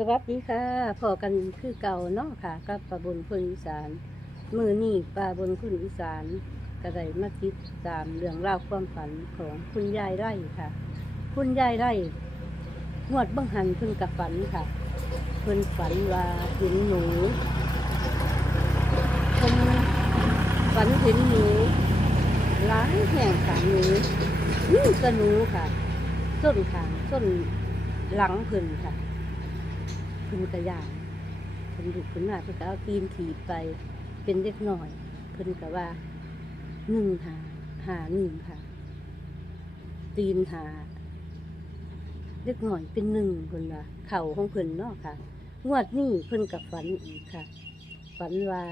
สวัสดีค่ะพอกันคือเก่าเนาะค่ะ กับปลาบนคนอีสานมือนี่ปลาบนคนอีสานก็ไดมาติดตามเรื่องราวความฝันของคุณยายไร่ค่ะ คุณยายไร่งวดบังหันเพิ่นกับฝันค่ะเพิ่นฝันว่าเห็นหนูเพิ่นฝันเห็นหนูร้ายแห่งขาหนูนี่กระหนูค่ะส้นขางส้นหลังเพิ่นค่ะ เพิ่นกระยานเพิ่นลุกขึ้นมาเพิ่นก็เอาตีนถีบไป เป็นเล็กหน่อย เพิ่นก็ว่าหนึ่งหาหาหนึ่งค่ะ ตีนหาเล็กหน่อยเป็นหนึ่งเพิ่นว่าเข่าของเพิ่นเนาะค่ะ งวดนี้เพิ่นกับฝันอีกค่ะ ฝันว่า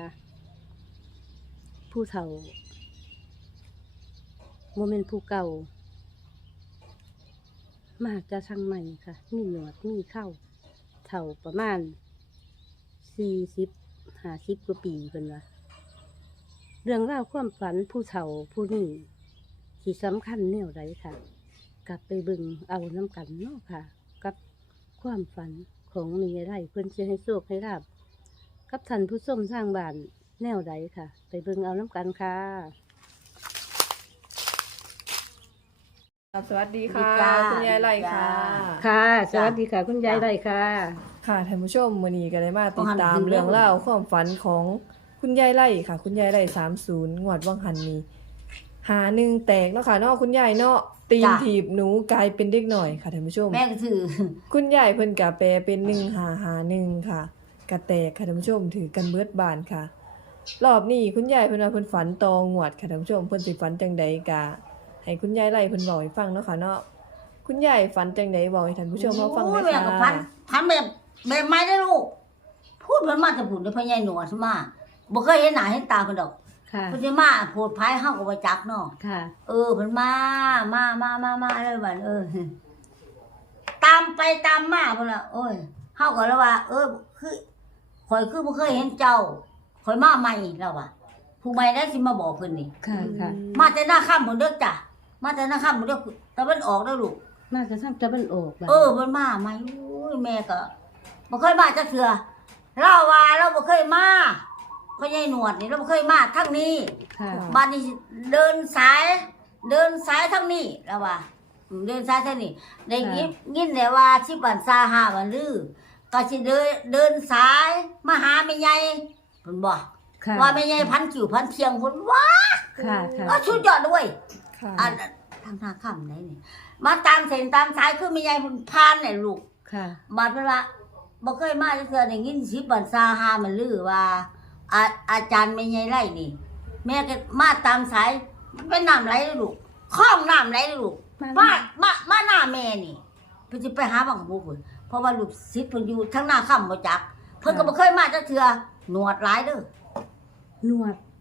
ผู้เฒ่าโมเมนต์ผู้เก่า มาจะทางใหม่ค่ะ มีหนวดมีเข้า ท่าประมาณสี่สิบห้าสิบกว่าปีเพิ่นว่าเรื่องราความฝันผู้เฒ่าผู้นี้ที่สำคัญแนวไรค่ะ กลับไปบิ่งเอาน้ำกันเนาะค่ะ กับความฝันของมีอะไรเพิ่อนจะให้โชคให้ลาบกับท่านผู้ชมทางบ้านแนวใดค่ะ ไปบิ่งเอาน้ำกันค่ะ ครับสวัสดีค่ะ สวัสดีจ้า คุณยายไล่ค่ะ ค่ะ สวัสดีค่ะ คุณยายไรค่ะ ค่ะท่านผู้ชมวันนี้ก็ได้มาติดว่าหันตามถึงเรื่องเรื่องเล่าวความฝันของคุณยายไล่ค่ะ คุณยายไล่สามศูนย์งวดว่างหันมีหาหนึ่งแตกเนาะค่ะเนาะคุณยายเนาะตีนจ้ะ ถีบหนูกลายเป็นเด็กหน่อยค่ะท่านผู้ชม แม่ก็ถือ คุณยายเพิ่นกะแปลเป็นหนึ่งหาหาหนึ่งค่ะกะแตกค่ะท่านผู้ชมถือกันเบิดบานค่ะ รอบนี้คุณยายเพิ่นว่าเพิ่นฝันตองวดค่ะท่านผู้ชมเพิ่นสิฝันจังใดกะ ให้คุณยายไล่เพิ่นบอกให้ฟังเนาะค่ะเนาะคุณยายฝันจังใดบอกให้ท่านผู้ชมเฮาฟังหน่โอ้อยยแม่ก็พัค่ะนพันแบบแบบไม้ได้ลูก พูดเพิ่นมาแต่ผุนเด้อพ่อใหญ่หนวดมาบ่เคยเห็นหน้าเห็นตาเพิ่นดอกค่ะ เพิ่นสิมาโพดพายเฮาก็บ่จักเนาะ ค่ะ เออเพิ่นมา มามามามาเลยบัดเออ ตามไปตามมาเพิ่นล่ะโอ้ยเฮาก็เลยว่า เออ คือข่อยคือบ่เคยเห็นเจ้าข่อยมาใหม่แล้วว่ะผู้ใหม่ได้สิมาบอกเพิ่นนี่ ค่ะ ค่ะ มาแต่หน้าค่ำพุ่นเด้อจ้ะ มาแต่หน้าค่ำพุ่นเด้อตะวันออกเด้อลูก มาจะทางตะวันออกบัดเออมันมาไหมอุ้ยแม่ก็บ่เคยมาจักเทื่อเราว่าเราบ่เคยมาพ่อใหญ่หนวดนี่เราบ่เคยมาทั้งนี้ค่ะบ้านนี้สิเดินสาย เดินสายทั้งนี้แล้วว่าอืมเดินสายทั้งนี้ได้ยินยินแต่ว่าชิบันซาหาบันลือก็สิเดินเดินสายมาหาแม่ใหญ่เพิ่นบอกค่ะว่าแม่ใหญ่พันกิ่วพันเทียงเพิ่นว่าค่ะค่ะ ก็สุดยอดด้วย ค่ะ อันทางหน้าค่ำได้นี่มาตามเส้นตามสายคือแม่ใหญ่เพิ่นพานเนี่ยลูก ค่ะบาดเวลาบ่เคยมาจักเทื่อได้ยินสิบันซาหามันลือว่าอาอาจารย์แม่ใหญ่ไร่นี่ แม่ก็มาตามสายมันเป็นน้ำไหลเลยลูกคลองน้ำไหลเลยลูกมามามามาหน้าแม่นี่เพิ่นสิไปหาบังบูพุ่นเพราะว่าลูกศิษย์เพิ่นอยู่ทั้งหน้าค่ำบ่จัก เพิ่นก็บ่เคยมาจักเทื่อหนวดหลายเด้อหนวดจ้ะ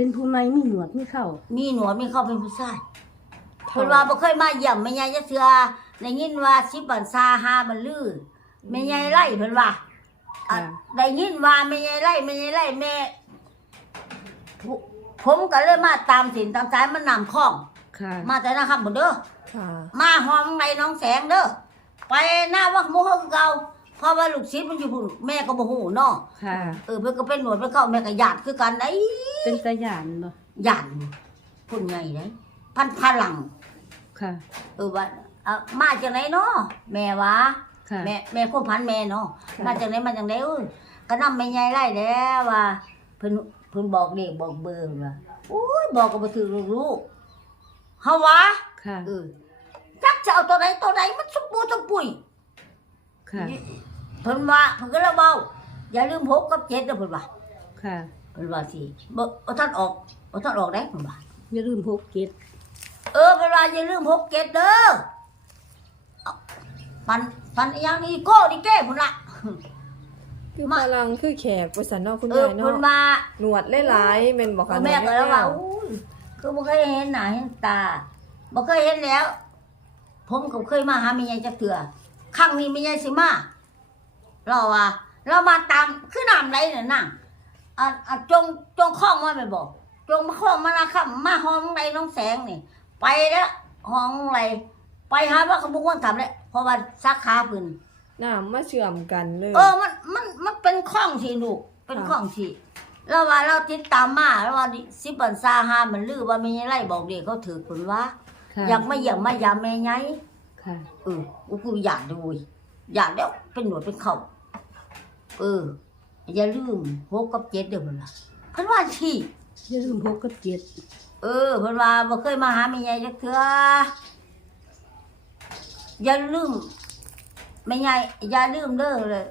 เป็นผู้ไม่มีหนวดมีเข้ามีหนวดมีเขาเป็นผู้ชายเพิ่นว่าบ่เคยมาเยี่ยมแม่ใหญ่จักเทื่อได้ยินว่าสิบันซาหามันลือแม่ใหญ่ไร่เพิ่นว่าอะค่ะได้ยินว่าไม่ใช่ไรไม่ใช่ไรแม่ผมผมก็เลยมาตามสินตามสายมันนำคล้องค่ะมาแต่นะครับผมเด้อค่ะมาห้องในน้องแสงเด้อไปหน้าวักหมูเฮาคือเก่าเพราะว่าลูกศิษย์มันอยู่พุ่นแม่ก็บ่ฮู้เนาะค่ะเออเพิ่นก็เป็นหนวดเพิ่นเข้าแม่ก็ญาติคือกันไอ้ เป็นตะยานบ่ญาติพุ่นใหญ่เด้พันพลัง ค่ะ เออว่าอะมาจากไหนเนาะแม่วะค่ะ แม่แม่ควบพันแม่เนาะค่ะ มาจากไหนมาจากไหนเอ้ยก็นำแม่ใหญ่ไล่แล้วว่าเพิ่นเพิ่นบอกเด็กบอกเบอร์ว่าโอ้ยบอกก็บ่ถือลูกเฮาวะค่ะ เออจักจะเอาตัวไหนตัวไหนมันสมบูรณ์สมปุยค่ะ เพิ่นว่าเพิ่นก็เลยเว้าอย่าลืมหกกับเจ็ดเด้อเพิ่นว่าค่ะ เพิ่นว่าสิบ่บ่ทันออกบ่ทันออกได้เพิ่นว่าอย่าลืมพกเก็ดเออเพิ่นว่าอย่าลืมหกเจ็ดเด้อเอาปันปันอีหยังนี่โก้นี่แก้พุ่นละคือมาพลังคือแขกไปสันเนอกคุณเออยายเพิ่นเนาะว่าหนวดหลายๆแม่นบอกค่ะแม่ก็แล้วว่าหนดอุ้ยคือบ่เคยเห็นหน้าเห็นตาบ่เคยเห็นแล้ว ผมก็เคยมาหาแม่ยายจักเทื่อครั้งนี้แม่ยายสิมาเราว่าเรามาตามคือน้ำไหลน่ะนั่ง อะอะจงจงคล้องมาไม่บอก จงมาคล้องมานะครับมาห้องไรน้องแสงนี่ ไปแล้วห้องไรไปหาว่าขบุกวันทำเลยเพราะว่าสาขาเพื้นน้ำมาเชื่อมกันเลยเออมันมันมันเป็นข้องสิลูกเป็นข้องสิแล้วว่าเราติดตามมาแล้วว่าสิบันซาฮามันลือว่าไม่ไงไรบอกเด็กเขาถือผลว่าค่ะอยากมาเยี่ยมมายามแม่ไงค่ะเออกูกูอยากดูยอยากแล้วเป็นหนวดเป็นเข่าเออ อย่าลืมหกกับเจ็ดเดี๋ยวมันละเพิ่นว่าที่อย่าลืมพกกับเจ็ดเออเพิ่นว่าบ่เคยมาหาแม่ใหญ่จักเทื่ออย่าลืมแม่ใหญ่อย่าลืมเด้อเลย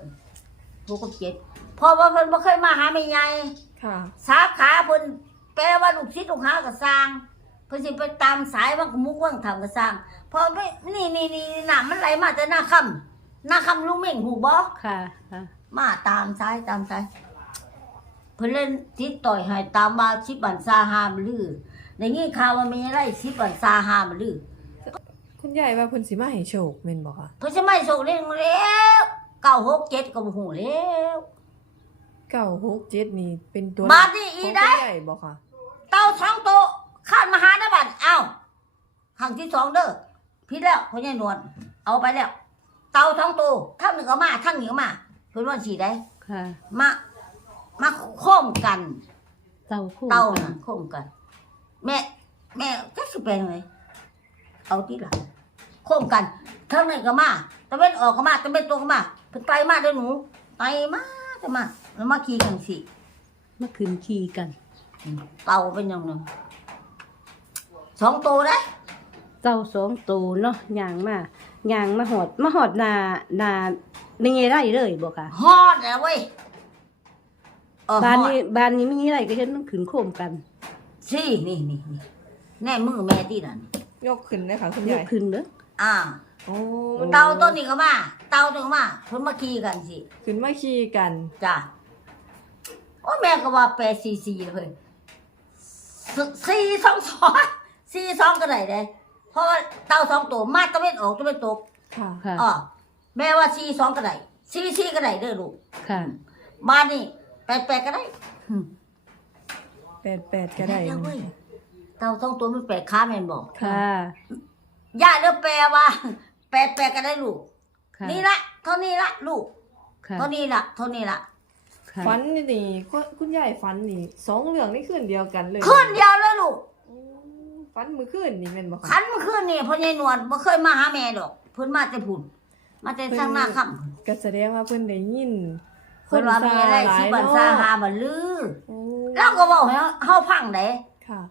หกกับเจ็ดเพราะว่าเพิ่นบ่เคยมาหาแม่ใหญ่ค่ะ สาขาเพิ่นแปลว่าลูกศิษย์ลูกหาก็สร้างเพิ่นสิไปตามสายว่างมุกว่างทำก็สร้างเพอไม่นี่นี่นี่น้ำมันไหลมาแต่หน้าค่ำหน้าค่ำลุงเม่งหูบ่ค่ะค่ะ มาตามสายตามสายเพิ่นเล่นติดต่อยให้ตามมาชิบันซาฮามลือในงี้ข่าวว่ามีอะไรชิบันซาฮามลือคุณยายว่าเพิ่นสิมาให้โชคแม่นบ่คะเพิ่นจะไม่ส่งเล่นแล้วเก้าหกเจ็ดก็บ่ฮู้แล้ว967นี่เป็นตัวบาดนี่อีของได้คุณยายบ่คะเต้าสองโตวคาดมาหาได้บัดเอ้าครั้งที่สองเด้อผิดแล้วพ่อใหญ่นวลเอาไปแล้ว เต้าสองตัวทั้งหนึ่งก็มาทั้งหนึ่งก็มาเพิ่นว่าสิได้ค่ะมามาโค้มกันเต้าคู่เต้าน่ะโค้มกัน แม่ แม่จะสิเป็นไงเอาที่หลังโค้มกันทั้งนั้นก็มาตะเวนออกก็มาตะเวนตัวก็มาเพิ่นไกลมาเด้อหนูไกลมาจะมาแล้วมาขี่กันสิมาขึ้นขี่กันเต่าเป็นยังไงสองตัวได้เต้าสองตัวเนาะย่างมาย่างมาหอดมาหอดหนาหนา ไม่ไงไรเลยบอกค่ะฮอดแล้วเว้ยเออบ้านฮอดนี้บ้านนี้ไม่มีไรก็เห็นต้องขึ้นโคมกันสินี่นี่นี่แน่มือแม่ที่นั่นยกขึ้นเลยค่ะคุณยยากยขึ้นเด้ออ่าโอ้เต่าตัวนี้ก็มา เต่าตัวนี้ก็มาเพิ่นมาขี่กันสิขึ้นมาขี่กันจ้ะโอ้แม่ก็ว่าแปดสี่สี่เลยสสี่สองสองสี่สองก็ได้เลยเพราะว่าเต่าสองตัวมาตะเวนออกตะเวนตกค่ะค่ะอ๋อ แม่ว่าสี่สองก็ได้สี่สี่ก็ได้เด้อลูกค่ะบ้านนี่แปดแปดก็ได้88ก็ได้แล้วเว้ยเต่าสองตัวมันแปดขาแม่นบอกค่ะย่าเด้อแปลว่าแปดแปดก็ได้ลูกค่ะนี่ละเท่านี้ละลูกค่ะเท่านี้ละเท่านี้ละค่ะฝันนี่คุณคุณยายฝันนี่สองเรื่องนี่คืนเดียวกันเลยขึ้นเดียวเลยลูกโอ้ฝันมื้อคืนนี่แม่นบ่คะขันเมื่อคืนนี่พ่อใหญ่นวลบ่เคยมาหาแม่ดอกเพิ่นมาแต่พุ่น มาแต่สร้างหน้าค่ำก็แสดงว่าเพิ่นได้ยินเพิ่นว่ามีอะไรสิบันซาหาบันลือโอ้เราก็บอกให้เฮาฟังได้ค่ะ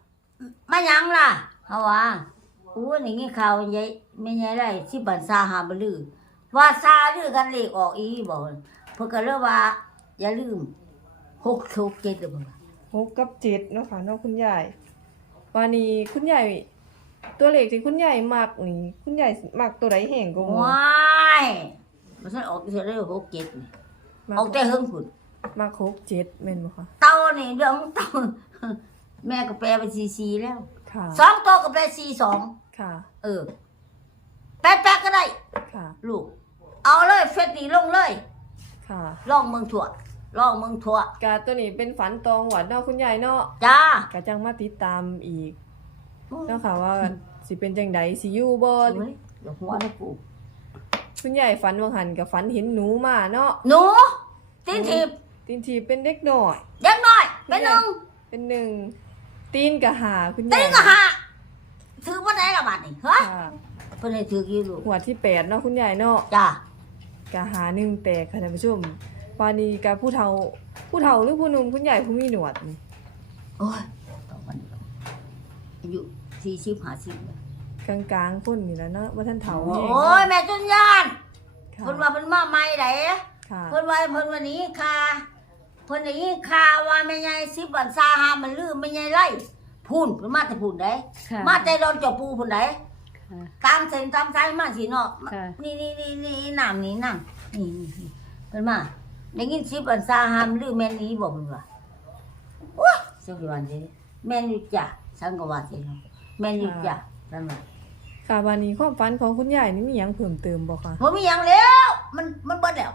มาหยังล่ะเฮาว่าอู้นี่งี้ข่าวยายไม่ใช่ไรสิบันซาหาบันลือว่าซาลือกันเลขออกอีบอกเพิ่นก็เลยว่า อย่าลืมหกหกเจ็ดเด้อเพิ่นว่าหกกับเจ็ดเนาะค่ะเนาะคุณยายวันนี้คุณยายตัวเลขที่คุณยายมักนี่คุณยายมักตัวใดแห่งก็บ่ว้าย มันซั่นออกเสียเลยหกเจ็ดนี่มัออกแต่เฮิงพุ่นมักหกเจ็ดแม่นบ่คะเต่านี่เรื่องของเต่าแม่ก็แปลเป็นซีๆแล้วค่ะ สองตัวก็แปลซีสองค่ะ เออแปลแปลก็ได้ ค่ะ ลูก เอาเลยเฟซนี่ลงเลย ค่ะลองเมืองถั่วลองเมืองถั่วกาตัวนี้เป็นฝันตองหวัดเนาะคุณยายเนาะจ้าก็จังมาติดตามอีกเนาะค่ะว่าสิเป็นจังไดสิอยู่บ่เฮ้ยเดี๋ยวหัวนะกู คุณยายฝันว่าหันกับฝันเห็นหนูมาเนาะหนูตีนถีบตีนทีเป็นเด็กน้อย เด็กน้อย เป็นหนึ่งเป็นหนึ่งตีนกะหาคุณตียายนก็หาถือว่าไหนละบาทนี่ฮะค่ะเพิ่นให้ถือกี่ลูกหัวดที่แปดเนาะคุณยายเนาะจ้ากะหาหนึ่งแตกค่ะท่านผู้ชมวานี้กะผู้เฒ่าผู้เฒ่าหรือผู้หนุ่มคุณยายผู้มีหนวดนี่โอ้ยต่อวันนี้อายุสี่สิบห้าสิบ กลางๆคนนี่แหล้วเนาะว่าท่านเฒ่าโอ้แห้งยแม่จุนยานค่ะเพิ่นว่าเพิ่นมาใหม่ไดค่ะเพิ่นว่าเพิ่นวันนี้ค่ะเพิ่นอย่างนี้ค่ะว่าแม่ยายสิบวันซาหามันลืมแม่ยายไล่พูนเพิ่นมาแต่พูนได้ค่ะมาแต่ดอนเจาปูพูนได้ค่ะ ตามเส้นตามสายมาสิเนาะค่ะ นี่นี่นี่นี่น้ำนี่น้ำนี่นี่นี่เพิ่นมาได้ยินสิบวันซาหามันลืมแม่นนี้บอกเพิ่นว่าโอ้ยสักวันนี้แม่นอยู่จ้ะสังกว่าสิเนาะแม่นอยู่จ้ะนั่นว่า ค่ะวันนี้ความฝันของคุณยายนี่มีหยังเพิ่มเติมบ่คะบ่มีหยังแล้ว มันมันเบิดแล้ว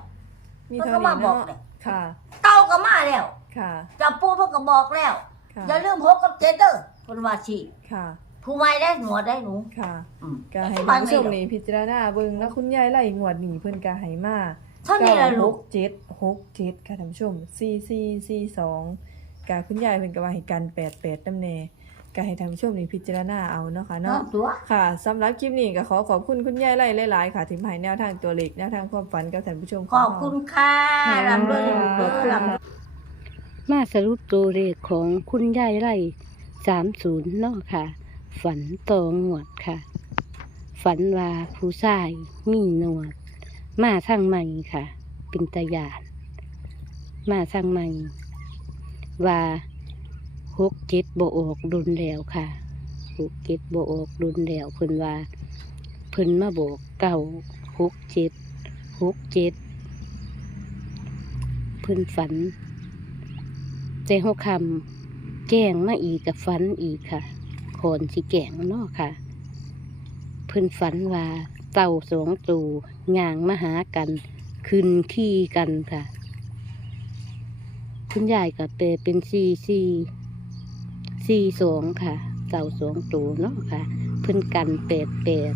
มีเพิ่นเท่าก็มานี้บอกเนาะเลยค่ะ เต้าก็มาแล้วค่ะจับปูเพิ่นก็บอกแล้ว ค่ะอย่าลืมหกกับเจ็ดเด้อเพิ่นว่าสิค่ะ ผู้ไม่ได้หนวดได้หนูค่ะอืมก็ให้สท่าบายนไหมผู้ชมดอกนี่พิจารณาเบิ่งแล้วคุณยายไล่งวดนี้เพิ่นก็ให้มาเท่านี้แหละลูกเจ็ดหกเจ็ดค่ะท่านผู้ชมสี่สี่สี่สองกาคุณยายเพิ่นก็ว่าให้กันแปดแปดน้ำแน่ ก็ให้ท่านผู้ชมนี่พิจารณาเอาเนาะค่ะเนาะเนาะ ตัว ค่ะสำหรับคลิปนี้ก็ขอขอบคุณคุณยายไล่หลายๆ ค่ะที่มาให้แนวทางตัวเลขแนวทางความฝันกับท่านผู้ชมขอบคุณค่ะลำด้วยลูกเด้อลำ มาสรุปตัวเลขของคุณยายไร่สามศูนย์เนาะค่ะ ฝันตองหวดค่ะ ฝันว่าผู้ชายมีหนวด มาทางใหม่ค่ะ เป็นตาหยาดมาทางใหม่ว่า หกเจ็ดโบออกดุนแล้วค่ะหกเจ็ดโบออกดุนแล้วเพิ่นว่าเพิ่นมาบอกเก่าหกเจ็ดหกเจ็ดเพิ่นฝันแต่หกคำแกล้งมาอีกกับฝันอีกค่ะโคนสิแกล้งเนาะค่ะ เพิ่นฝันว่าเต่าสองตูย่างมาหากัน ขึ้นขี่กันค่ะ คุณยายกับเปเป็นซีซี ซีสองค่ะเต่าสองตูเนาะค่ะพิ่นกันแปดแปด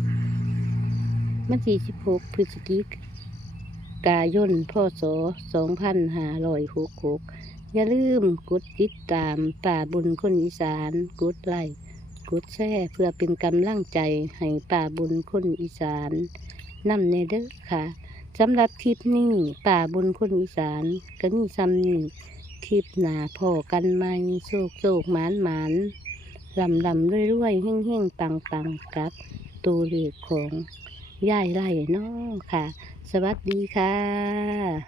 มันสี่สิบหกพฤศจิกายนพศสองพันห้าร้อยหกหกอย่าลืมกดติดตามป่าบุญคนอีสาน กดไลค์กดแชร์เพื่อเป็นกำลังใจให้ป่าบุญคนอีสานนำในเด้อค่ะสำหรับคลิปนี้ป่าบุญคนอีสานก็มีซ้ำนี่ คลิปหนาพอกันไหมโศกโศกหมานหมานลำลำรวยรวยๆเฮ่งเฮ่งตังตังกับตัวเลขของย่ายไร่เนาะค่ะ สวัสดีค่ะ